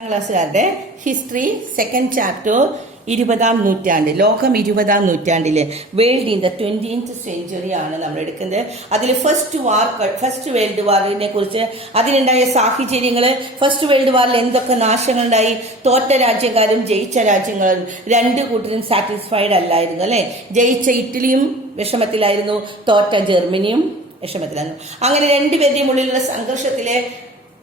ക്ലാസ്സുകാരുടെ history second chapter 20-ാം നൂറ്റാണ്ട് ലോകം 20-ാം നൂറ്റാണ്ടിലെ world in the 20th century ആണ് നമ്മൾ എടുക്കുന്നത്. അതിൽ ഫസ്റ്റ് വേൾഡ് വാറിനെ കുറിച്ച് അതിനുണ്ടായ സാഹചര്യങ്ങൾ, ഫസ്റ്റ് വേൾഡ് വാറിൽ എന്തൊക്കെ നാശങ്ങളുണ്ടായി, തോറ്റ രാജ്യക്കാരും ജയിച്ച രാജ്യങ്ങളും രണ്ടു കൂട്ടരും സാറ്റിസ്ഫൈഡ് അല്ലായിരുന്നു അല്ലെ. ജയിച്ച ഇറ്റലിയും വിഷമത്തിലായിരുന്നു, തോറ്റ ജർമ്മനിയും വിഷമത്തിലായിരുന്നു. അങ്ങനെ രണ്ടുപേരുടെയും ഉള്ളിലുള്ള സംഘർഷത്തിലെ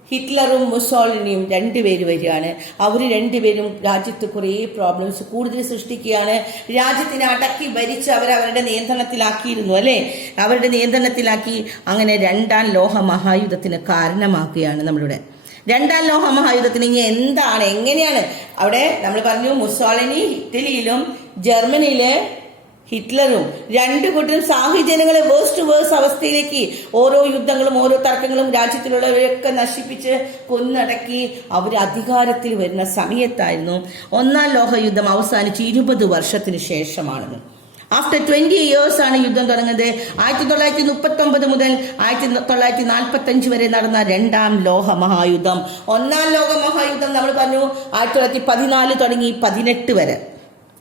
ഹിറ്റ്ലറും മുസോളിനിയും രണ്ടുപേര് വരികയാണ്. അവർ രണ്ടുപേരും രാജ്യത്ത് കുറേ പ്രോബ്ലംസ് കൂടുതൽ സൃഷ്ടിക്കുകയാണ്. രാജ്യത്തിനെ അടക്കി ഭരിച്ച് അവരവരുടെ നിയന്ത്രണത്തിലാക്കിയിരുന്നു അല്ലെ. അവരുടെ നിയന്ത്രണത്തിലാക്കി അങ്ങനെ രണ്ടാം ലോക മഹായുദ്ധത്തിന് കാരണമാക്കുകയാണ്. നമ്മളുടെ രണ്ടാം ലോക മഹായുദ്ധത്തിന് ഇനി എന്താണ്, എങ്ങനെയാണ് അവിടെ നമ്മൾ പറഞ്ഞു, മുസോളിനി ഇറ്റലിയിലും ജർമ്മനിയിലെ ഹിറ്റ്ലറും രണ്ടു കൂട്ടരും സാഹചര്യങ്ങളെ വേഴ്സ്റ്റ് അവസ്ഥയിലേക്ക്, ഓരോ യുദ്ധങ്ങളും ഓരോ തർക്കങ്ങളും രാജ്യത്തിലുള്ളവരെയൊക്കെ നശിപ്പിച്ച് കൊന്നടക്കി അവർ അധികാരത്തിൽ വരുന്ന സമയത്തായിരുന്നു. ഒന്നാം ലോക യുദ്ധം അവസാനിച്ച് 20 വർഷത്തിന് ശേഷമാണ്. ആഫ്റ്റർ 20 years ആണ് യുദ്ധം തുടങ്ങുന്നത്. 1939 മുതൽ 1945 വരെ നടന്ന രണ്ടാം ലോക മഹായുദ്ധം. ഒന്നാം ലോക മഹായുദ്ധം നമ്മൾ പറഞ്ഞു 1914 തുടങ്ങി 18 വരെ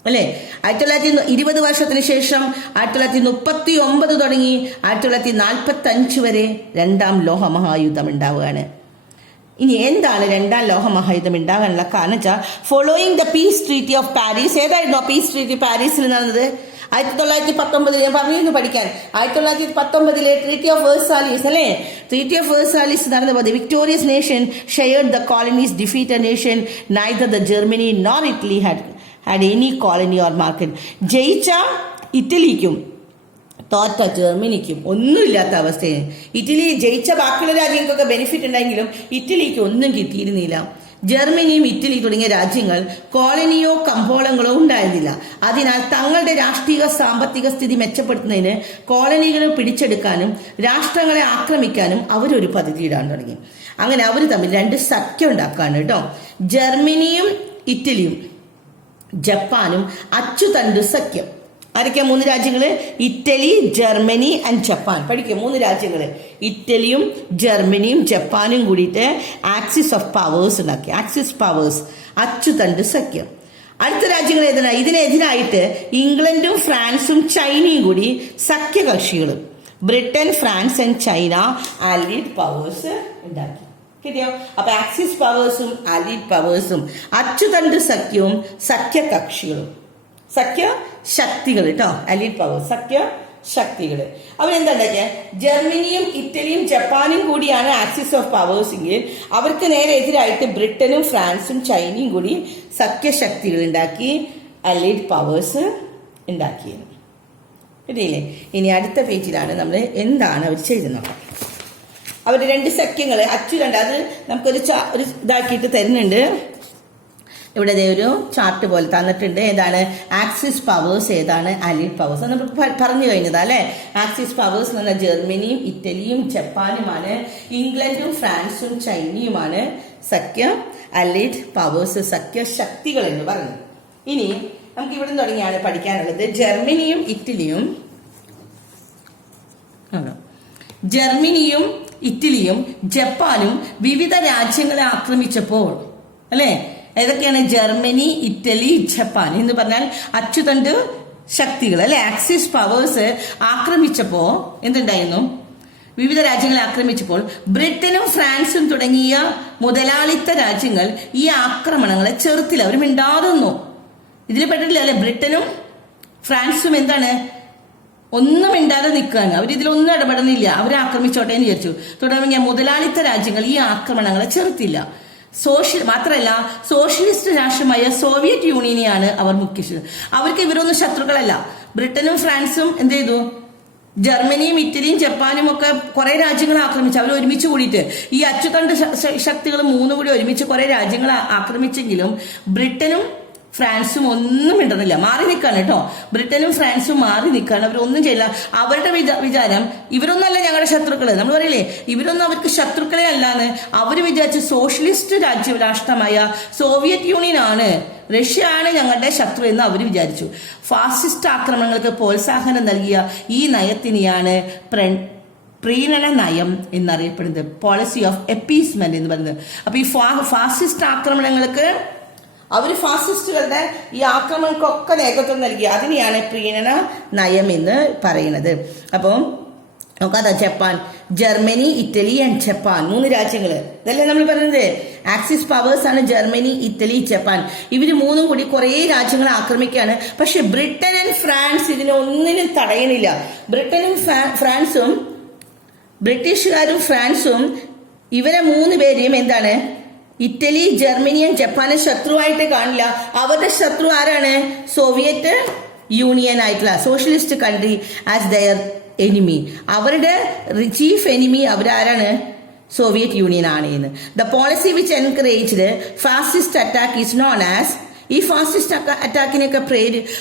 അല്ലെ. 1920 വർഷത്തിന് ശേഷം 1939 തുടങ്ങി 1945 വരെ രണ്ടാം ലോക മഹായുദ്ധം ഉണ്ടാവുകയാണ്. ഇനി എന്താണ് രണ്ടാം ലോക മഹായുദ്ധം ഉണ്ടാകാനുള്ള കാരണം വെച്ചാൽ, following the peace treaty of Paris. ഏതായിരുന്നു ആ പീസ് ട്രീറ്റി പാരീസിൽ നടന്നത്? 1919 ഞാൻ പറഞ്ഞിരുന്നു പഠിക്കാൻ. 1919 ട്രീറ്റി ഓഫ് വേഴ്സാലീസ് അല്ലെ. ട്രീറ്റി ഓഫ് വേഴ്സാലീസ് നടന്നപ്പോൾ victorious nation shared the colonies, defeated nation neither the Germany nor Italy had any colony or market. ജയിച്ച ഇറ്റലിക്കും തോറ്റ ജർമ്മനിക്കും ഒന്നുമില്ലാത്ത അവസ്ഥയിൽ. ഇറ്റലി ജയിച്ച ബാക്കിയുള്ള രാജ്യങ്ങൾക്കൊക്കെ ബെനിഫിറ്റ് ഉണ്ടെങ്കിലും ഇറ്റലിക്ക് ഒന്നും കിട്ടിയിരുന്നില്ല. ജർമ്മനിയും ഇറ്റലി തുടങ്ങിയ രാജ്യങ്ങൾ കോളനിയോ കമ്പോളങ്ങളോ ഉണ്ടായിരുന്നില്ല. അതിനാൽ തങ്ങളുടെ രാഷ്ട്രീയ സാമ്പത്തിക സ്ഥിതി മെച്ചപ്പെടുത്തുന്നതിന് കോളനികളെ പിടിച്ചെടുക്കാനും രാഷ്ട്രങ്ങളെ ആക്രമിക്കാനും അവരൊരു പദ്ധതി ഇടാൻ തുടങ്ങി. അങ്ങനെ അവർ തമ്മിൽ രണ്ട് സഖ്യം ഉണ്ടാക്കാണ് കേട്ടോ. ജർമ്മനിയും ഇറ്റലിയും ജപ്പാനും അച്ചുതണ്ട് സഖ്യം. ആരൊക്കെയാ മൂന്ന് രാജ്യങ്ങള്? Italy, Germany and Japan. പഠിക്കുക, മൂന്ന് രാജ്യങ്ങള് ഇറ്റലിയും ജർമ്മനിയും ജപ്പാനും കൂടിയിട്ട് ആക്സിസ് ഓഫ് പവേഴ്സ് ഉണ്ടാക്കി. ആക്സിസ് പവേഴ്സ്, അച്ചുതണ്ട് സഖ്യം. അടുത്ത രാജ്യങ്ങൾ ഏതാണ്? ഇതിനെതിരായിട്ട് ഇംഗ്ലണ്ടും ഫ്രാൻസും ചൈനയും കൂടി സഖ്യകക്ഷികളും. Britain, France and China allied powers ഉണ്ടാക്കി. കിട്ടിയോ? അപ്പൊ ആക്സിസ് പവേഴ്സും ആൽലീഡ് പവേഴ്സും അച്ചുതണ്ട് സഖ്യവും സഖ്യകക്ഷികളും, സഖ്യ ശക്തികൾ കേട്ടോ. ആൽലീഡ് പവേഴ്സ്, സഖ്യ ശക്തികൾ. അവരെന്താ ഉണ്ടാക്കിയ? ജർമ്മനിയും ഇറ്റലിയും ജപ്പാനും കൂടിയാണ് ആക്സിസ് ഓഫ് പവേഴ്സ് എങ്കിൽ അവർക്ക് നേരെ എതിരായിട്ട് ബ്രിട്ടനും ഫ്രാൻസും ചൈനയും കൂടി സഖ്യശക്തികൾ ഉണ്ടാക്കി, ആൽലീഡ് പവേഴ്സ് ഉണ്ടാക്കിയത്. കിട്ടിയില്ലേ? ഇനി അടുത്ത പേജിലാണ് നമ്മൾ എന്താണ് അവർ ചെയ്തെന്ന്. അവർ രണ്ട് സഖ്യങ്ങൾ അച്ചുതണ്ട്, അത് നമുക്കൊരു ഇതാക്കിയിട്ട് തരുന്നുണ്ട്. ഇവിടെ ഒരു ചാർട്ട് പോലെ തന്നിട്ടുണ്ട്. ഏതാണ് ആക്സിസ് പവേഴ്സ്, ഏതാണ് ആൽലീഡ് പവേഴ്സ്. നമുക്ക് പറഞ്ഞു കഴിഞ്ഞതാ അല്ലെ. ആക്സിസ് പവേഴ്സ് എന്ന് പറഞ്ഞാൽ ജർമ്മനിയും ഇറ്റലിയും ജപ്പാനുമാണ്. ഇംഗ്ലണ്ടും ഫ്രാൻസും ചൈനയുമാണ് സഖ്യ ആൽലീഡ് പവേഴ്സ്, സഖ്യ ശക്തികൾ എന്ന് പറഞ്ഞു. ഇനി നമുക്ക് ഇവിടെ തുടങ്ങിയാണ് പഠിക്കാനുള്ളത്. ജർമ്മനിയും ഇറ്റലിയും ജപ്പാനും വിവിധ രാജ്യങ്ങളെ ആക്രമിച്ചപ്പോൾ അല്ലെ, ഏതൊക്കെയാണ്? ജർമ്മനി, ഇറ്റലി, ജപ്പാൻ എന്ന് പറഞ്ഞാൽ അച്ചുതണ്ട് ശക്തികൾ അല്ലെ. ആക്സിസ് പവേഴ്സ് ആക്രമിച്ചപ്പോ എന്തുണ്ടായിരുന്നു? വിവിധ രാജ്യങ്ങളെ ആക്രമിച്ചപ്പോൾ ബ്രിട്ടനും ഫ്രാൻസും തുടങ്ങിയ മുതലാളിത്ത രാജ്യങ്ങൾ ഈ ആക്രമണങ്ങളെ ചെറുത്തില്ല, അവർ മിണ്ടാതൊന്നു ഇതിൽ പെട്ടിട്ടില്ല അല്ലെ. ബ്രിട്ടനും ഫ്രാൻസും എന്താണ്, ഒന്നും മിണ്ടാതെ നിൽക്കുകയാണ്. അവരിതിലൊന്നും ഇടപെടുന്നില്ല, അവരെ ആക്രമിച്ചോട്ടെ എന്ന് വിചാരിച്ചു. തുടർന്ന് മുതലാളിത്ത രാജ്യങ്ങൾ ഈ ആക്രമണങ്ങളെ ചെറുത്തില്ല. മാത്രമല്ല സോഷ്യലിസ്റ്റ് രാഷ്ട്രമായ സോവിയറ്റ് യൂണിയനെയാണ് അവർ മുഖ്യ. അവർക്ക് ഇവരൊന്നും ശത്രുക്കളല്ല. ബ്രിട്ടനും ഫ്രാൻസും എന്ത് ചെയ്തു? ജർമ്മനിയും ഇറ്റലിയും ജപ്പാനും ഒക്കെ കുറെ രാജ്യങ്ങളെ ആക്രമിച്ചു. അവർ ഒരുമിച്ച് കൂടിയിട്ട് ഈ അച്ചുതണ്ട് ശക്തികൾ മൂന്നും കൂടി ഒരുമിച്ച് കുറെ രാജ്യങ്ങളെ ആക്രമിച്ചെങ്കിലും ബ്രിട്ടനും ഫ്രാൻസും ഒന്നും മിണ്ടുന്നില്ല, മാറി നിൽക്കാണ് കേട്ടോ. ബ്രിട്ടനും ഫ്രാൻസും മാറി നിൽക്കാണ്, അവരൊന്നും ചെയ്യില്ല. അവരുടെ വിചാരം ഇവരൊന്നല്ല ഞങ്ങളുടെ ശത്രുക്കള്. നമ്മൾ പറയില്ലേ, ഇവരൊന്നും അവർക്ക് ശത്രുക്കളെ അല്ലാന്ന് അവർ വിചാരിച്ച സോഷ്യലിസ്റ്റ് രാഷ്ട്രമായ സോവിയറ്റ് യൂണിയൻ ആണ്, റഷ്യ ആണ് ഞങ്ങളുടെ ശത്രു എന്ന് അവർ വിചാരിച്ചു. ഫാസിസ്റ്റ് ആക്രമണങ്ങൾക്ക് പ്രോത്സാഹനം നൽകിയ ഈ നയത്തിനെയാണ് പ്രീണന നയം എന്നറിയപ്പെടുന്നത്, പോളിസി ഓഫ് എപ്പീസ്മെന്റ് എന്ന് പറയുന്നത്. അപ്പൊ ഈ ഫാസിസ്റ്റ് ആക്രമണങ്ങൾക്ക് ഫാസിസ്റ്റുകളുടെ ഈ ആക്രമണങ്ങൾക്കൊക്കെ നേതൃത്വം നൽകി. അതിനെയാണ് പ്രീണന നയം എന്ന് പറയുന്നത്. അപ്പം നോക്കാതെ Japan, Germany, Italy and Japan, 3 രാജ്യങ്ങള്. ഇതല്ലേ നമ്മൾ പറയുന്നത് ആക്സിസ് പവേഴ്സ് ആണ്. ജർമ്മനി, ഇറ്റലി, ജപ്പാൻ, ഇവര് 3 കൂടി കുറെ രാജ്യങ്ങളെ ആക്രമിക്കുകയാണ്. പക്ഷെ ബ്രിട്ടൻ ആൻഡ് ഫ്രാൻസ് ഇതിനൊന്നിനും തടയണില്ല. ബ്രിട്ടനും ഫ്രാൻസും, ബ്രിട്ടീഷുകാരും ഫ്രാൻസും ഇവരെ 3 പേരെയും എന്താണ്, ഇറ്റലി, ജർമ്മനിയും ജപ്പാനും ശത്രുവായിട്ട് കാണില്ല. അവരുടെ ശത്രു ആരാണ്? സോവിയറ്റ് യൂണിയൻ ആയിട്ടുള്ള socialist country as their enemy. അവരുടെ ചീഫ് എനിമി അവരാരാണ്? സോവിയറ്റ് യൂണിയൻ ആണ് എന്ന്. The policy which encouraged fascist attack is known as, ഈ ഫാസിസ്റ്റ് അറ്റാക്കിനെയൊക്കെ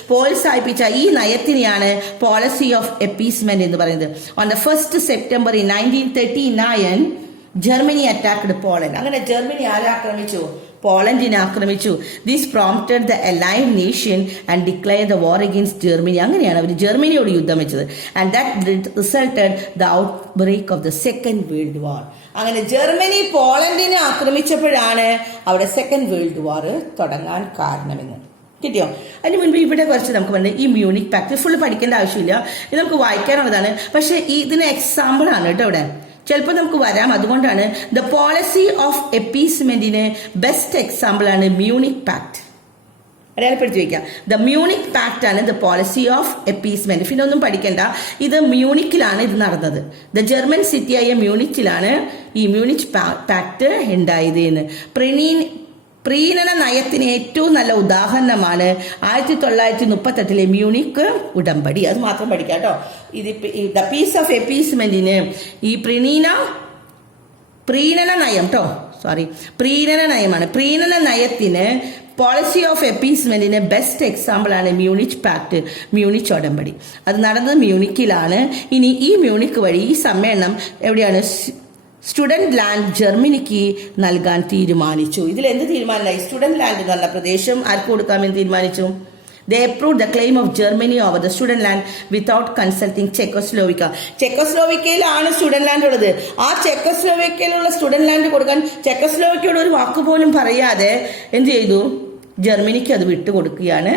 പ്രോത്സാഹിപ്പിച്ച ഈ നയത്തിനെയാണ് പോളിസി ഓഫ് എപ്പീസ്മെന്റ് എന്ന് പറയുന്നത്. On the 1st September 1939 Germany attacked Poland. അങ്ങനെ ജർമ്മനി ആക്രമിച്ചു? പോളണ്ടിനെ ആക്രമിച്ചു. This prompted the allied nation and declare the war against Germany. അങ്ങനെയാണ് അവർ ജർമ്മനിയോട് യുദ്ധം വെച്ചത്. And that resulted the outbreak of the second world war. അങ്ങനെ ജർമ്മനി പോളണ്ടിനെ ആക്രമിച്ചപ്പോഴാണ് അവിടെ സെക്കൻഡ് വേൾഡ് വാർ തുടങ്ങാൻ കാരണമെന്ന്. കിട്ടിയോ? അതിന് മുൻപ് ഇവിടെ കുറച്ച് നമുക്ക് പറഞ്ഞത് ഈ മ്യൂണിക് പാക്ട് ഫുൾ പഠിക്കേണ്ട ആവശ്യമില്ല, ഇത് നമുക്ക് വായിക്കാനുള്ളതാണ്. പക്ഷെ ഇതിന് എക്സാമ്പിൾ ആണ് കേട്ടോ ഇവിടെ, ചിലപ്പോൾ നമുക്ക് വരാം. അതുകൊണ്ടാണ് ദ പോളിസി ഓഫ് എപ്പീസ്മെന്റിന് ബെസ്റ്റ് എക്സാമ്പിൾ ആണ് മ്യൂണിക് പാക്ട്. അടയാളപ്പെടുത്തി വയ്ക്കാം. ദ മ്യൂണിക് പാക്ട് ആണ് ദ പോളിസി ഓഫ് എപ്പീസ്മെന്റ്. പിന്നെ ഒന്നും പഠിക്കണ്ട, ഇത് മ്യൂണിക്കിലാണ് ഇത് നടന്നത്. ദ ജർമ്മൻ സിറ്റിയായ മ്യൂണിക്കിലാണ് ഈ മ്യൂണിക് പാക്ട് ഉണ്ടായത് എന്ന്. പ്രീണന നയത്തിന് ഏറ്റവും നല്ല ഉദാഹരണമാണ് 1938 മ്യൂണിക് ഉടമ്പടി. അത് മാത്രം പഠിക്കാം കേട്ടോ. ഇത് ദ പീസ് ഓഫ് എപ്പീസ്മെന്റിന് ഈ പ്രീണന നയം കേട്ടോ, പ്രീണന നയമാണ്. പ്രീണന നയത്തിന് പോളിസി ഓഫ് എപ്പീസ്മെന്റിന് ബെസ്റ്റ് എക്സാമ്പിൾ ആണ് മ്യൂണിക് പാക്ട്, മ്യൂണിക് ഉടമ്പടി. അത് നടന്നത് മ്യൂണിക്കിലാണ്. ഇനി ഈ മ്യൂണിക് വഴി ഈ സമ്മേളനം എവിടെയാണ്? സ്റ്റുഡന്റ് ലാൻഡ് ജർമ്മനിക്ക് നൽകാൻ തീരുമാനിച്ചു. ഇതിൽ എന്ത് തീരുമാനമായി? സ്റ്റുഡന്റ് ലാൻഡ് എന്ന് പറഞ്ഞ പ്രദേശം ആർക്ക് കൊടുക്കാമെന്ന് തീരുമാനിച്ചു. They approved the claim of Germany over the student land without consulting Czechoslovakia. ചെക്കോസ്ലോവാക്യയിലാണ് സ്റ്റുഡന്റ് ലാൻഡ് ഉള്ളത്. ആ ചെക്കോസ്ലോവാക്യയിലുള്ള സ്റ്റുഡന്റ് ലാൻഡ് കൊടുക്കാൻ ചെക്കോസ്ലോവാക്യയോട് ഒരു വാക്ക് പോലും പറയാതെ എന്ത് ചെയ്തു? ജർമ്മനിക്ക് അത് വിട്ടുകൊടുക്കുകയാണ്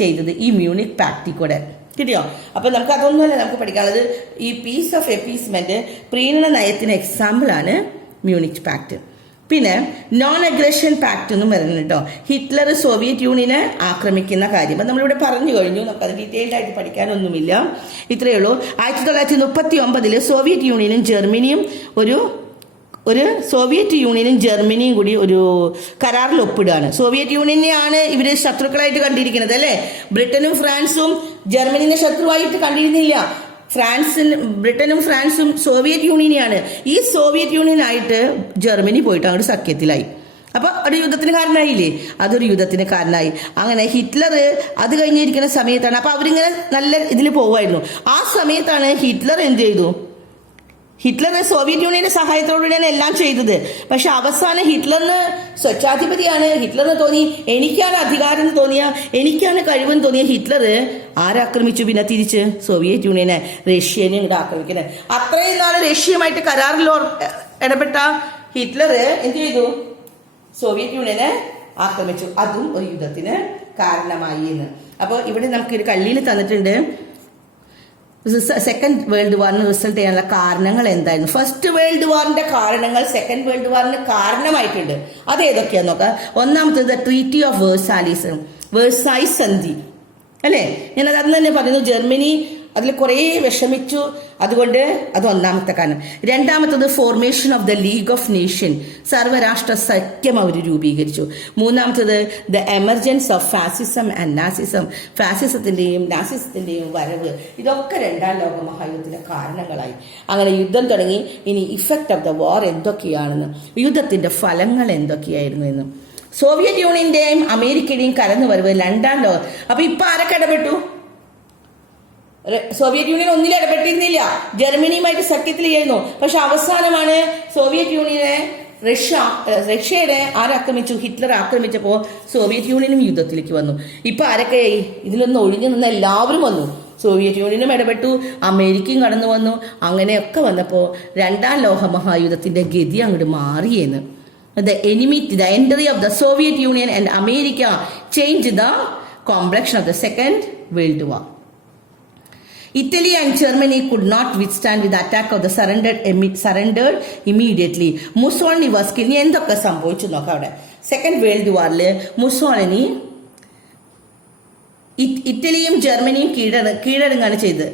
ചെയ്തത് ഈ മ്യൂണിക് പാക്ടിൽ കൂടെ. കിട്ടിയോ? അപ്പൊ നമുക്ക് അതൊന്നുമല്ല നമുക്ക് പഠിക്കാനുള്ളത്. ഈ പീസ് ഓഫ് എപ്പീസ്മെന്റ് പ്രീണന നയത്തിന് എക്സാമ്പിൾ ആണ് മ്യൂണിക് പാക്ട്. പിന്നെ നോൺ അഗ്രഷൻ പാക്ട് എന്നും പറയുന്നത് കേട്ടോ. ഹിറ്റ്ലർ സോവിയറ്റ് യൂണിയനെ ആക്രമിക്കുന്ന കാര്യം നമ്മളിവിടെ പറഞ്ഞു കഴിഞ്ഞു, നമുക്കത് ഡീറ്റെയിൽഡ് ആയിട്ട് പഠിക്കാനൊന്നുമില്ല. ഇത്രയേ ഉള്ളൂ. 1939 സോവിയറ്റ് യൂണിയനും ജർമ്മനിയും സോവിയറ്റ് യൂണിയനും ജർമ്മനിയും കൂടി ഒരു കരാറിൽ ഒപ്പിടുകയാണ്. സോവിയറ്റ് യൂണിയനെയാണ് ഇവര് ശത്രുക്കളായിട്ട് കണ്ടിരിക്കുന്നത് അല്ലെ. ബ്രിട്ടനും ഫ്രാൻസും ജർമ്മനിനെ ശത്രുവായിട്ട് കണ്ടിരുന്നില്ല. ബ്രിട്ടനും ഫ്രാൻസും സോവിയറ്റ് യൂണിയനെയാണ്. ഈ സോവിയറ്റ് യൂണിയനായിട്ട് ജർമ്മനി പോയിട്ട് അങ്ങോട്ട് സഖ്യത്തിലായി. അപ്പൊ ഒരു യുദ്ധത്തിന് കാരണമായില്ലേ? അതൊരു യുദ്ധത്തിന് കാരണമായി. അങ്ങനെ ഹിറ്റ്ലർ അത് കഴിഞ്ഞിരിക്കുന്ന സമയത്താണ്, അപ്പൊ അവരിങ്ങനെ നല്ല ഇതിൽ പോവായിരുന്നു. ആ സമയത്താണ് ഹിറ്റ്ലർ എന്ത് ചെയ്തു? ഹിറ്റ്ലർ സോവിയറ്റ് യൂണിയന്റെ സഹായത്തോടെയാണ് എല്ലാം ചെയ്തത്. പക്ഷെ അവസാനം ഹിറ്റ്ലറിന് സ്വച്ഛാധിപതിയാണ്. ഹിറ്റ്ലറിന് തോന്നി എനിക്കാണ് അധികാരം എന്ന് തോന്നിയ, എനിക്കാണ് കഴിവെന്ന് തോന്നിയ ഹിറ്റ്ലർ ആരാക്രമിച്ചു? പിന്നെ തിരിച്ച് സോവിയറ്റ് യൂണിയനെ, റഷ്യനെ ഇവിടെ ആക്രമിക്കുന്നത്. അത്രയും നാള് റഷ്യയുമായിട്ട് കരാറിൽ ഇടപെട്ട ഹിറ്റ്ലർ എന്ത് ചെയ്തു? സോവിയറ്റ് യൂണിയനെ ആക്രമിച്ചു. അതും ഒരു യുദ്ധത്തിന് കാരണമായി എന്ന്. അപ്പോൾ ഇവിടെ നമുക്ക് ഒരു കള്ളിയിൽ തന്നിട്ടുണ്ട് സെക്കൻഡ് വേൾഡ് വാറിന് റിസൾട്ട് ചെയ്യാനുള്ള കാരണങ്ങൾ എന്തായിരുന്നു. ഫസ്റ്റ് വേൾഡ് വാറിന്റെ കാരണങ്ങൾ സെക്കൻഡ് വേൾഡ് വാറിന് കാരണമായിട്ടുണ്ട്. അത് ഏതൊക്കെയാന്ന് നോക്കാം. ഒന്നാമത്തേത് ട്രീറ്റി ഓഫ് വേഴ്സായി സന്ധി അല്ലെ. ഞാനത് അന്ന് തന്നെ പറയുന്നു. ജർമ്മനി അതിൽ കുറെ വിഷമിച്ചു, അതുകൊണ്ട് അത് ഒന്നാമത്തെ കാരണം. രണ്ടാമത്തത് formation of the league of nation, സർവ്വരാഷ്ട്ര സഖ്യം അവർ രൂപീകരിച്ചു. മൂന്നാമത്തത് the emergence of fascism and Nazism, ഫാസിസത്തിന്റെയും നാസിസത്തിന്റെയും വരവ്. ഇതൊക്കെ രണ്ടാം ലോക മഹായുദ്ധത്തിന്റെ കാരണങ്ങളായി. അങ്ങനെ യുദ്ധം തുടങ്ങി. ഇനി ഇഫക്റ്റ് ഓഫ് ദ വാർ എന്തൊക്കെയാണെന്ന്, യുദ്ധത്തിന്റെ ഫലങ്ങൾ എന്തൊക്കെയായിരുന്നു എന്ന്. സോവിയറ്റ് യൂണിയന്റെയും അമേരിക്കയുടെയും കടന്നുവരവ് രണ്ടാം ലോകം. അപ്പൊ ഇപ്പൊ ആരൊക്കെ ഇടപെട്ടു? സോവിയറ്റ് യൂണിയൻ ഒന്നിലും ഇടപെട്ടിരുന്നില്ല, ജർമ്മനിയുമായിട്ട് സഖ്യത്തിലായിരുന്നു. പക്ഷെ അവസാനമാണ് സോവിയറ്റ് യൂണിയനെ റഷ്യയുടെ ആരാക്രമിച്ചു? ഹിറ്റ്ലർ ആക്രമിച്ചപ്പോ സോവിയറ്റ് യൂണിയനും യുദ്ധത്തിലേക്ക് വന്നു. ഇപ്പൊ ആരൊക്കെയായി? ഇതിലൊന്നും ഒഴിഞ്ഞു നിന്ന് എല്ലാവരും വന്നു. സോവിയറ്റ് യൂണിയനും ഇടപെട്ടു, അമേരിക്കയും കടന്നു വന്നു. അങ്ങനെയൊക്കെ വന്നപ്പോൾ രണ്ടാം ലോക മഹായുദ്ധത്തിന്റെ ഗതി അങ്ങോട്ട് മാറിയെന്ന്. The entry of the Soviet Union and America changed the complexion of the Second World War. Italy and Germany could not withstand with the attack of the surrendered immediately. Mussolini was killed. എന്തൊക്കെ സംഭവിച്ചു നോക്കാം അവിടെ. Second world വാറില് Mussolini ഇറ്റലിയും ജർമ്മനിയും കീഴടങ്ങാണ് ചെയ്തത്.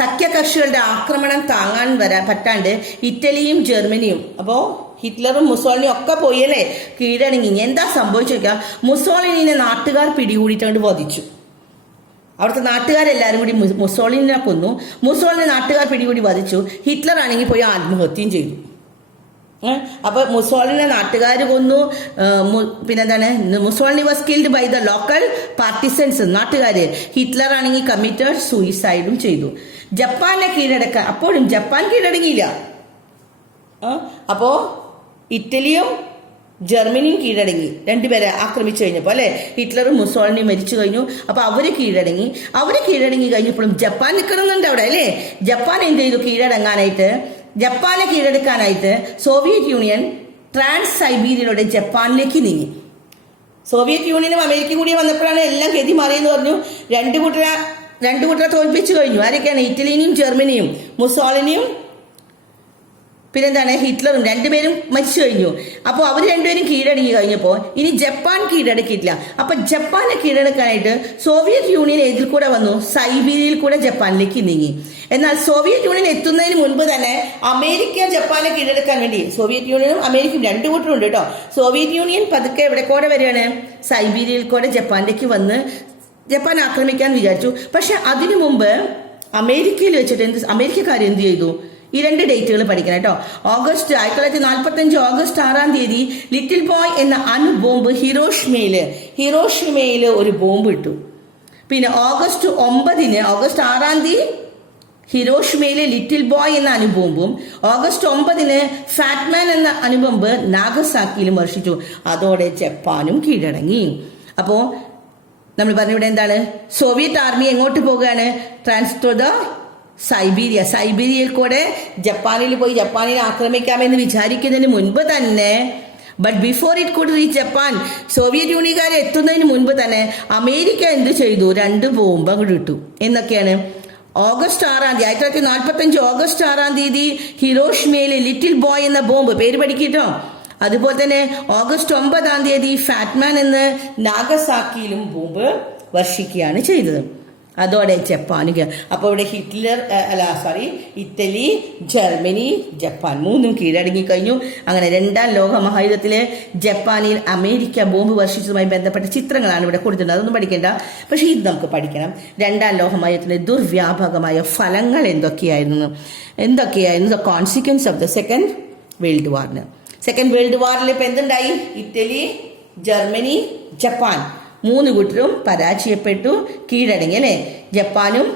സഖ്യകക്ഷികളുടെ ആക്രമണം താങ്ങാൻ പറ്റാണ്ട് ഇറ്റലിയും ജർമ്മനിയും, അപ്പോ ഹിറ്റ്ലറും മുസോളിനിയും ഒക്കെ പോയല്ലേ കീഴടങ്ങി. എന്താ സംഭവിച്ചു നോക്കാം, മുസോളിനിനെ നാട്ടുകാർ പിടികൂടിയിട്ട് വധിച്ചു. അവിടുത്തെ നാട്ടുകാരെല്ലാവരും കൂടി മുസോളിനെ കൊന്നു. മുസോളിനെ നാട്ടുകാർ പിടികൂടി വധിച്ചു. ഹിറ്റ്ലർ ആണെങ്കിൽ പോയി ആത്മഹത്യയും ചെയ്തു. അപ്പൊ മുസോളിനെ നാട്ടുകാർ കൊന്നു. പിന്നെന്താണ്, Mussolini was killed by the local partisans, നാട്ടുകാര്. ഹിറ്റ്ലർ ആണെങ്കിൽ കമ്മിറ്റഡ് സൂയിസൈഡും ചെയ്തു. ജപ്പാനെ കീഴടക്കാൻ അപ്പോഴും ജപ്പാൻ കീഴടങ്ങിയില്ല. അപ്പോ ഇറ്റലിയും ജർമ്മനിയും കീഴടങ്ങി, രണ്ടുപേരെ ആക്രമിച്ചു കഴിഞ്ഞപ്പോൾ അല്ലെ. ഹിറ്റ്ലറും മുസോളിനിയും മരിച്ചു കഴിഞ്ഞു. അപ്പൊ അവര് കീഴടങ്ങി കഴിഞ്ഞപ്പോഴും ജപ്പാൻ നിൽക്കണമെന്നുണ്ട് അവിടെ അല്ലെ. ജപ്പാൻ എന്ത് ചെയ്തു, ജപ്പാനെ കീഴടക്കാനായിട്ട് സോവിയറ്റ് യൂണിയൻ ട്രാൻസ് സൈബീരിയയിലൂടെ ജപ്പാനിലേക്ക് നീങ്ങി. സോവിയറ്റ് യൂണിയനും അമേരിക്കയും കൂടി വന്നപ്പോഴാണ് എല്ലാം ഗതി മാറിയെന്ന് പറഞ്ഞു. രണ്ടു കൂട്ടരെ തോൽപ്പിച്ചു കഴിഞ്ഞു. ആരൊക്കെയാണ്, ഇറ്റലിയും ജർമ്മനിയും. മുസോളിനിയും പിന്നെന്താണ്, ഹിറ്റ്ലറും രണ്ടുപേരും മരിച്ചു കഴിഞ്ഞു. അപ്പോൾ അവർ രണ്ടുപേരും കീഴടങ്ങി കഴിഞ്ഞപ്പോൾ ഇനി ജപ്പാൻ കീഴടക്കിയിട്ടില്ല. അപ്പൊ ജപ്പാനെ കീഴടക്കാനായിട്ട് സോവിയറ്റ് യൂണിയൻ ഏതിൽ കൂടെ വന്നു, സൈബീരിയയിൽ കൂടെ ജപ്പാനിലേക്ക് നീങ്ങി. എന്നാൽ സോവിയറ്റ് യൂണിയൻ എത്തുന്നതിന് മുൻപ് തന്നെ അമേരിക്ക ജപ്പാനെ കീഴടക്കാൻ വേണ്ടി, സോവിയറ്റ് യൂണിയനും അമേരിക്കയും രണ്ടു കൂട്ടരുണ്ട് കേട്ടോ. സോവിയറ്റ് യൂണിയൻ പതുക്കെ എവിടെ കൂടെ വരികയാണ്, സൈബീരിയയിൽ കൂടെ ജപ്പാനിലേക്ക് വന്ന് ജപ്പാൻ ആക്രമിക്കാൻ വിചാരിച്ചു. പക്ഷെ അതിനു മുമ്പ് അമേരിക്കയിൽ വെച്ചിട്ട് അമേരിക്കക്കാർ എന്ത് ചെയ്തു, ഈ രണ്ട് ഡേറ്റുകൾ പഠിക്കണം കേട്ടോ. 1945 ഓഗസ്റ്റ് 6 ലിറ്റിൽ ബോയ് എന്ന അണുബോംബ് ഹിരോഷിമയില് ഒരു ബോംബ് ഇട്ടു. പിന്നെ ഓഗസ്റ്റ് 6 ഹിരോഷിമയിലെ ലിറ്റിൽ ബോയ് എന്ന അണുബോംബും ഓഗസ്റ്റ് 9 ഫാറ്റ്മാൻ എന്ന അണുബോംബ് നാഗസാക്കിയിലും വർഷിച്ചു. അതോടെ ജപ്പാനും കീഴടങ്ങി. അപ്പോ നമ്മൾ പറഞ്ഞിവിടെ എന്താണ്, സോവിയറ്റ് ആർമി എങ്ങോട്ട് പോകുകയാണ്, ട്രാൻസ്ഫർ ദ സൈബീരിയയിൽ കൂടെ ജപ്പാനിൽ പോയി ജപ്പാനിനെ ആക്രമിക്കാമെന്ന് വിചാരിക്കുന്നതിന് മുൻപ് തന്നെ, but before it could reach Japan, Soviet യൂണിയൻകാരെ എത്തുന്നതിന് മുൻപ് തന്നെ അമേരിക്ക എന്ത് ചെയ്തു, 2 ബോംബ് അങ്ങോട്ട് ഇട്ടു. എന്നൊക്കെയാണ്, ഓഗസ്റ്റ് 6 1945 ഓഗസ്റ്റ് 6 ഹിരോഷിമയിലെ ലിറ്റിൽ ബോയ് എന്ന ബോംബ്, പേര് പഠിക്കട്ടോ. അതുപോലെ തന്നെ ഓഗസ്റ്റ് 9 ഫാറ്റ്മാൻ എന്ന് നാഗസാക്കിയിലും ബോംബ് വർഷിക്കുകയാണ് ചെയ്തത്. അതോടെ ജപ്പാനിക്ക്, അപ്പോൾ ഇവിടെ ഇറ്റലി, ജർമ്മനി, ജപ്പാൻ 3 കീഴടങ്ങി കഴിഞ്ഞു. അങ്ങനെ രണ്ടാം ലോക മഹായുദ്ധത്തില് ജപ്പാനിൽ അമേരിക്ക ബോംബ് വർഷിച്ചതുമായി ബന്ധപ്പെട്ട ചിത്രങ്ങളാണ് ഇവിടെ കൊടുത്തിട്ടുണ്ട്. അതൊന്നും പഠിക്കേണ്ട, പക്ഷെ ഇത് നമുക്ക് പഠിക്കണം. രണ്ടാം ലോക മഹായുദ്ധത്തിന്റെ ദുർവ്യാപകമായ ഫലങ്ങൾ എന്തൊക്കെയായിരുന്നു, the consequence of the second world വാറിന്. സെക്കൻഡ് വേൾഡ് വാറിൽ ഇപ്പൊ എന്തുണ്ടായി, ഇറ്റലി, ജർമ്മനി, ജപ്പാൻ 3 കൂട്ടരും പരാജയപ്പെട്ടു, കീഴടങ്ങി അല്ലെ. ജപ്പാനും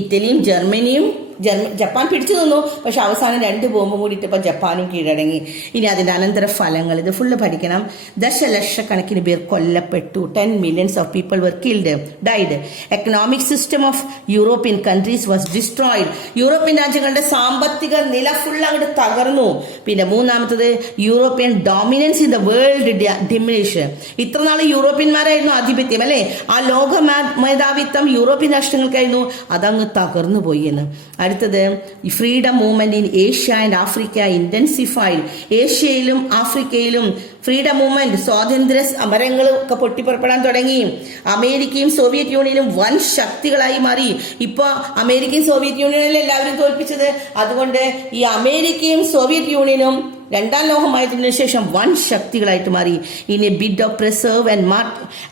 ഇറ്റലിയും ജർമ്മനിയും ജപ്പാൻ പിടിച്ചു നിന്നു, പക്ഷെ അവസാനം 2 ബോംബും കൂടി ഇട്ടപ്പോൾ ജപ്പാനും കീഴടങ്ങി. ഇനി അതിന്റെ അനന്തര ഫലങ്ങൾ ഇത് ഫുള്ള് പഠിക്കണം. ദശലക്ഷക്കണക്കിന് പേർ കൊല്ലപ്പെട്ടു. 10 millions of people were died. Economic system of European countries was destroyed. European രാജ്യങ്ങളുടെ സാമ്പത്തിക നില ഫുൾ അങ്ങോട്ട് തകർന്നു. പിന്നെ മൂന്നാമത്തത്, European dominance in the world diminish. ഇത്ര നാള് യൂറോപ്യന്മാരായിരുന്നു ആധിപത്യം അല്ലെ, ആ ലോക മേധാവിത്വം യൂറോപ്യൻ രാഷ്ട്രങ്ങൾക്കായിരുന്നു, അതങ്ങ് തകർന്നു പോയി എന്ന്. അടുത്തത്, freedom movement in Asia and Africa intensified. ഏഷ്യയിലും ആഫ്രിക്കയിലും ഫ്രീഡം മൂവ്മെന്റ്, സ്വാതന്ത്ര്യ സമരങ്ങൾ ഒക്കെ പൊട്ടിപ്പുറപ്പെടാൻ തുടങ്ങി. അമേരിക്കയും സോവിയറ്റ് യൂണിയനും വൻ ശക്തികളായി മാറി. ഇപ്പൊ അമേരിക്കയും സോവിയറ്റ് യൂണിയനിലും എല്ലാവരും തോൽപ്പിച്ചത്. അതുകൊണ്ട് ഈ അമേരിക്കയും സോവിയറ്റ് യൂണിയനും രണ്ടാം ലോകമഹായുദ്ധത്തിന് ശേഷം വൻ ശക്തികളായിട്ട് മാറി. In A bid of preserve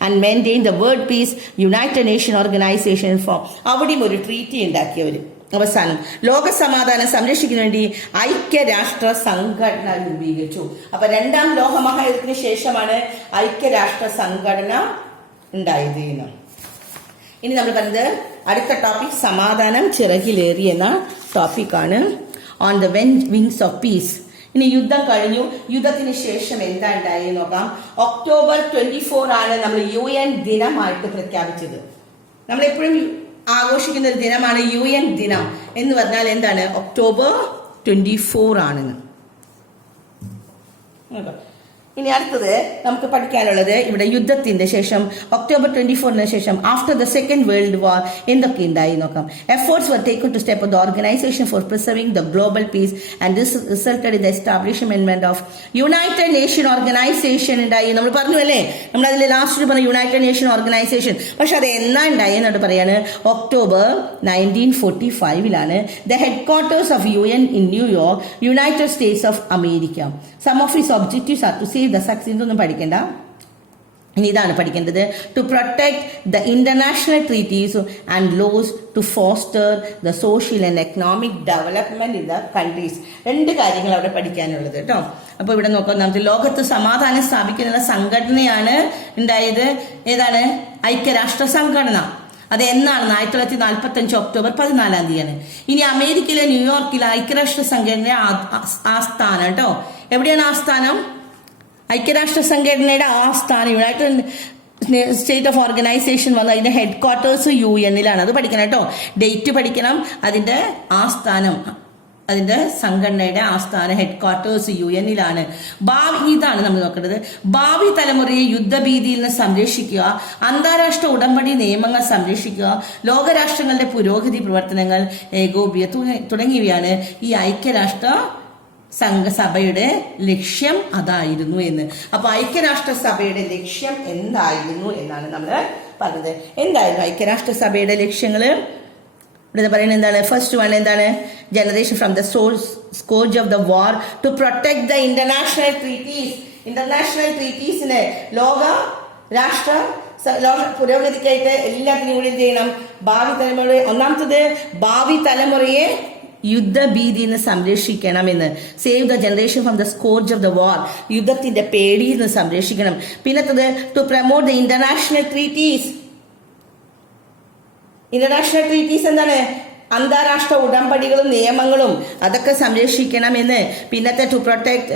and maintain the world piece, United nation organisation form, അവിടെയും ഒരു ട്രീറ്റി ഉണ്ടാക്കിയവർ. അവസാനം ലോക സമാധാനം സംരക്ഷിക്കുന്നതിന് വേണ്ടി ഐക്യരാഷ്ട്ര സംഘടന രൂപീകരിച്ചു. അപ്പൊ രണ്ടാം ലോക മഹായുദ്ധത്തിന് ശേഷമാണ് ഐക്യരാഷ്ട്ര സംഘടന ഉണ്ടായത്. ഇനി നമ്മൾ പറഞ്ഞത് അടുത്ത ടോപ്പിക് സമാധാനം ചിറകിലേറി എന്ന ടോപ്പിക്കാണ്. On the wings of peace. ഇനി യുദ്ധം കഴിഞ്ഞു, യുദ്ധത്തിന് ശേഷം എന്താ ഉണ്ടായെന്ന് നോക്കാം. ഒക്ടോബർ 24 ആണ് നമ്മൾ UN ദിനമായിട്ട് പ്രഖ്യാപിച്ചത്. നമ്മളെപ്പോഴും ആഘോഷിക്കുന്ന ഒരു ദിനമാണ് UN ദിനം എന്ന് പറഞ്ഞാൽ എന്താണ്? October 24 ആണെന്ന്. ഇനി അടുത്തത് നമുക്ക് പഠിക്കാനുള്ളത് ഇവിടെ യുദ്ധത്തിന്റെ ശേഷം October 24 ശേഷം ആഫ്റ്റർ ദ സെക്കൻഡ് വേൾഡ് വാർ എന്തൊക്കെ ഉണ്ടായി നോക്കാം. Efforts were taken to step up the organization for preserving the global peace and this resulted in the establishment of United Nation Organization ഉണ്ടായി. നമ്മൾ പറഞ്ഞു അല്ലേ, നമ്മൾ അതിൽ ലാസ്റ്റ് പറഞ്ഞ യുണൈറ്റഡ് നേഷൻ ഓർഗനൈസേഷൻ. പക്ഷെ അത് എന്നാ ഉണ്ടായി എന്നോട് പറയാണ്, October 1945 the headquarters of UN in New York, United States of America. Some of its objectives are to see the success. ഇതൊന്നും പഠിക്കണ്ട, ഇനി ഇതാണ് പഠിക്കേണ്ടത്. To protect the international treaties and laws to foster the social and economic development in the countries. രണ്ട് കാര്യങ്ങൾ അവിടെ പഠിക്കാനുള്ളത് കേട്ടോ. അപ്പൊ ഇവിടെ നോക്കാം, നമുക്ക് ലോകത്ത് സമാധാനം സ്ഥാപിക്കുന്ന സംഘടനയാണ് ഉണ്ടായത്. ഏതാണ്? ഐക്യരാഷ്ട്ര സംഘടന. അത് എന്നാണ്? 1945 October 14 ഇനി അമേരിക്കയിലെ ന്യൂയോർക്കിലെ ഐക്യരാഷ്ട്ര സംഘടനയുടെ ആസ്ഥാനം കേട്ടോ. എവിടെയാണ് ആസ്ഥാനം? ഐക്യരാഷ്ട്ര സംഘടനയുടെ ആസ്ഥാനം യുണൈറ്റഡ് സ്റ്റേറ്റ് ഓഫ് ഓർഗനൈസേഷൻ വന്ന് അതിന്റെ ഹെഡ് ക്വാർട്ടേഴ്സ് UN അത് പഠിക്കണം കേട്ടോ. ഡേറ്റ് പഠിക്കണം, അതിന്റെ ആസ്ഥാനം, അതിന്റെ സംഘടനയുടെ ആസ്ഥാനം ഹെഡ് ക്വാർട്ടേഴ്സ് UN ഭാവി ഇതാണ് നമ്മൾ നോക്കേണ്ടത്. ഭാവി തലമുറയെ യുദ്ധഭീതിയിൽ നിന്ന് സംരക്ഷിക്കുക, അന്താരാഷ്ട്ര ഉടമ്പടി നിയമങ്ങൾ സംരക്ഷിക്കുക, ലോകരാഷ്ട്രങ്ങളുടെ പുരോഗതി പ്രവർത്തനങ്ങൾ തുടങ്ങിയവയാണ് ഈ ഐക്യരാഷ്ട്ര സംഘസഭയുടെ ലക്ഷ്യം അതായിരുന്നു എന്ന്. അപ്പൊ ഐക്യരാഷ്ട്ര സഭയുടെ ലക്ഷ്യം എന്തായിരുന്നു എന്നാണ് നമ്മൾ പറഞ്ഞത്. എന്തായിരുന്നു ഐക്യരാഷ്ട്ര സഭയുടെ ലക്ഷ്യങ്ങള്? ഇവിടെ പറയുന്നത് എന്താണ്? ഫസ്റ്റ് വൺ എന്താണ്? Generation from the scourge of the war to protect the international treaties. International ട്രീറ്റീസിന് ലോക പുരോഗതിക്കായിട്ട് എല്ലാത്തിനും കൂടി എന്ത് ചെയ്യണം? ഭാവി തലമുറ. ഒന്നാമത്തത് ഭാവി തലമുറയെ യുദ്ധഭീതിയിൽ നിന്ന് സംരക്ഷിക്കണമെന്ന്. Save the generation from the scourge of the war, യുദ്ധത്തിന്റെ പേടിയിൽ നിന്ന് സംരക്ഷിക്കണം. പിന്നത്തത് to promote the international treaties. International treaties എന്താണ്? അന്താരാഷ്ട്ര ഉടമ്പടികളും നിയമങ്ങളും അതൊക്കെ സംരക്ഷിക്കണമെന്ന്. പിന്നത്തെ to protect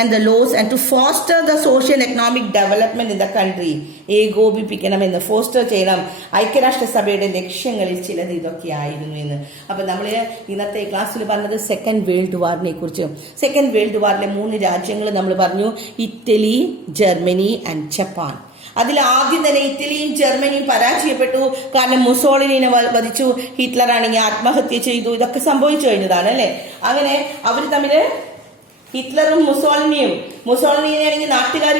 and the laws and to foster the social economic development in the country, ഏകോപിപ്പിക്കണമെന്ന്, ഫോസ്റ്റർ ചെയ്യണം. ഐക്യരാഷ്ട്ര സഭയുടെ ലക്ഷ്യങ്ങളിൽ ചിലത് ഇതൊക്കെ ആയിരുന്നു എന്ന്. അപ്പൊ നമ്മൾ ഇന്നത്തെ ക്ലാസ്സിൽ പറഞ്ഞത് സെക്കൻഡ് വേൾഡ് വാറിനെ കുറിച്ച്. സെക്കൻഡ് വേൾഡ് വാറിലെ 3 രാജ്യങ്ങൾ നമ്മൾ പറഞ്ഞു, ഇറ്റലി, ജർമ്മനി ആൻഡ് ജപ്പാൻ. അതിൽ ആദ്യം തന്നെ ഇറ്റലിയും ജർമ്മനിയും പരാജയപ്പെട്ടു. കാരണം മുസോളിനിനെ വധിച്ചു, ഹിറ്റ്ലർ ആണെങ്കിൽ ആത്മഹത്യ ചെയ്തു. ഇതൊക്കെ സംഭവിച്ചു കഴിഞ്ഞതാണ് അല്ലെ. അങ്ങനെ അവർ തമ്മില് ഹിറ്റ്ലറും മുസോളിനിയെ ആണെങ്കിൽ നാട്ടുകാർ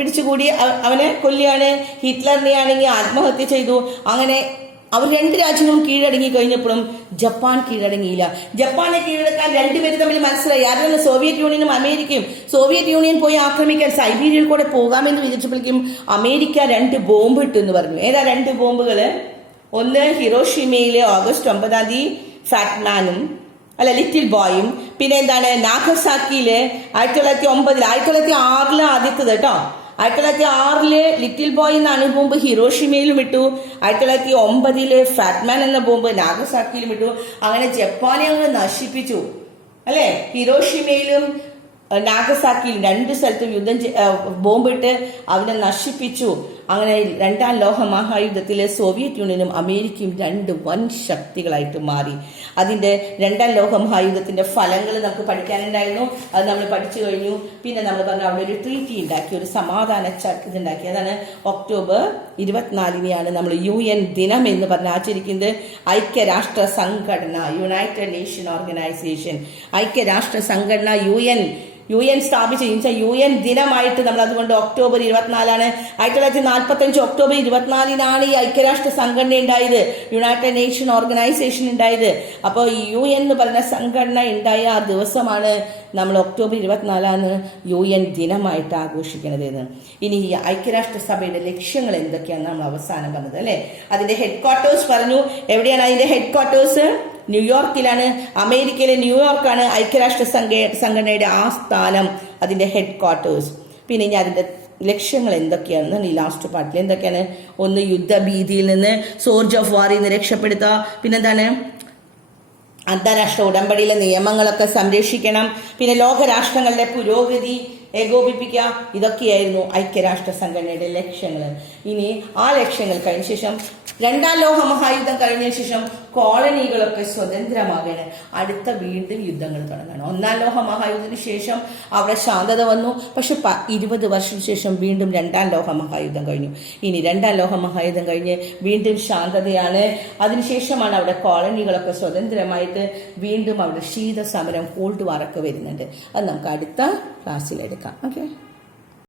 പിടിച്ചുകൂടി അവനെ കൊല്ലിയാണ്. ഹിറ്റ്ലറിനെ ആണെങ്കിൽ ആത്മഹത്യ ചെയ്തു. അങ്ങനെ അവർ 2 രാജ്യങ്ങളും കീഴടങ്ങി കഴിഞ്ഞപ്പോഴും ജപ്പാൻ കീഴടങ്ങിയില്ല. ജപ്പാനെ കീഴടക്കാൻ 2 പേര് തമ്മിൽ മനസ്സിലായി. ആരാണ്? സോവിയറ്റ് യൂണിയനും അമേരിക്കയും. സോവിയറ്റ് യൂണിയൻ പോയി ആക്രമിക്കാൻ സൈബീരിയയിൽ കൂടെ പോകാമെന്ന് വിചാരിച്ചപ്പോഴേക്കും അമേരിക്ക 2 ബോംബ് ഇട്ടു എന്ന് പറഞ്ഞു. ഏതാ 2 ബോംബുകള്? ഒന്ന് ഹിരോഷിമയിലെ August 9 ഫാറ്റ്മാനും ലിറ്റിൽ ബോയും. പിന്നെ എന്താണ്? നാഗസാക്കിയില് 1909 1906 ആദ്യത്തത് കേട്ടോ. 1906 ലിറ്റിൽ ബോയ് എന്ന അണുബോംബ് ഹിരോഷിമയിലും ഇട്ടു. 1909 ഫാറ്റ്മാൻ എന്ന ബോംബ് നാഗസാക്കിയിലും ഇട്ടു. അങ്ങനെ ജപ്പാനെ അങ്ങ് നശിപ്പിച്ചു അല്ലെ. ഹിരോഷിമയിലും നാഗസാക്കിയിലും 2 സ്ഥലത്തും ബോംബിട്ട് അവനെ നശിപ്പിച്ചു. അങ്ങനെ 2ാം ലോക മഹായുദ്ധത്തിലെ സോവിയറ്റ് യൂണിയനും അമേരിക്കയും 2 വൻ ശക്തികളായിട്ട് മാറി. അതിന്റെ 2ാം ലോക മഹായുദ്ധത്തിന്റെ ഫലങ്ങൾ നമുക്ക് പഠിക്കാനുണ്ടായിരുന്നു. അത് നമ്മൾ പഠിച്ചു കഴിഞ്ഞു. പിന്നെ നമ്മൾ പറഞ്ഞു അവിടെ ഒരു ട്രീറ്റി ഉണ്ടാക്കി, ഒരു സമാധാന ഇതുണ്ടാക്കി. അതാണ് October 24 നമ്മൾ UN ദിനം എന്ന് പറഞ്ഞ് ആചരിക്കുന്നത്. ഐക്യരാഷ്ട്ര സംഘടന, യുണൈറ്റഡ് നേഷൻ ഓർഗനൈസേഷൻ, ഐക്യരാഷ്ട്ര സംഘടന UN സ്ഥാപിച്ച UN ദിനമായിട്ട് നമ്മൾ അതുകൊണ്ട് October 24 1945 October 24 ഈ ഐക്യരാഷ്ട്ര സംഘടന ഉണ്ടായത്, യുണൈറ്റഡ് നേഷൻ ഓർഗനൈസേഷൻ ഉണ്ടായത്. അപ്പോൾ UN എന്ന് പറഞ്ഞ സംഘടന ഉണ്ടായ ആ ദിവസമാണ് നമ്മൾ October 24 UN ദിനമായിട്ട് ആഘോഷിക്കുന്നത് എന്ന്. ഇനി ഈ ഐക്യരാഷ്ട്ര സഭയുടെ ലക്ഷ്യങ്ങൾ എന്തൊക്കെയാണ് നമ്മൾ അവസാനം പറഞ്ഞത് അല്ലെ. അതിന്റെ ഹെഡ് ക്വാർട്ടേഴ്സ് പറഞ്ഞു. എവിടെയാണ് അതിന്റെ ഹെഡ് ക്വാർട്ടേഴ്സ്? ന്യൂയോർക്കിലാണ്. അമേരിക്കയിലെ ന്യൂയോർക്കാണ് ഐക്യരാഷ്ട്ര സംഘടനയുടെ ആസ്ഥാനം, അതിന്റെ ഹെഡ് ക്വാർട്ടേഴ്സ്. പിന്നെ ഇനി അതിന്റെ ലക്ഷ്യങ്ങൾ എന്തൊക്കെയാണെന്ന് ഈ ലാസ്റ്റ് പാർട്ടിൽ എന്തൊക്കെയാണ്? ഒന്ന്, യുദ്ധഭീതിയിൽ നിന്ന്, സോർജ് ഓഫ് വാറിൽ നിന്ന് രക്ഷപ്പെടുത്തുക. പിന്നെന്താണ്? അന്താരാഷ്ട്ര ഉടമ്പടിയിലെ നിയമങ്ങളൊക്കെ സംരക്ഷിക്കണം. പിന്നെ ലോകരാഷ്ട്രങ്ങളുടെ പുരോഗതി ഏകോപിപ്പിക്കുക. ഇതൊക്കെയായിരുന്നു ഐക്യരാഷ്ട്ര സംഘടനയുടെ ലക്ഷ്യങ്ങൾ. ഇനി ആ ലക്ഷ്യങ്ങൾ കഴിഞ്ഞ ശേഷം രണ്ടാം ലോക മഹായുദ്ധം കഴിഞ്ഞ ശേഷം കോളനികളൊക്കെ സ്വതന്ത്രമാകാണ്. അടുത്ത വീണ്ടും യുദ്ധങ്ങൾ തുടങ്ങണം. ഒന്നാം ലോക മഹായുദ്ധത്തിന് ശേഷം അവിടെ ശാന്തത വന്നു. പക്ഷെ 20 വർഷത്തിന് ശേഷം വീണ്ടും രണ്ടാം ലോക മഹായുദ്ധം കഴിഞ്ഞു. ഇനി രണ്ടാം ലോക മഹായുദ്ധം കഴിഞ്ഞ് വീണ്ടും ശാന്തതയാണ്. അതിനുശേഷമാണ് അവിടെ കോളനികളൊക്കെ സ്വതന്ത്രമായിട്ട് വീണ്ടും അവിടെ ശീത സമരം, കോൾഡ് വാറൊക്കെ വരുന്നുണ്ട്. അത് നമുക്ക് അടുത്ത ക്ലാസ്സിലെടുക്കാം. ഓക്കെ.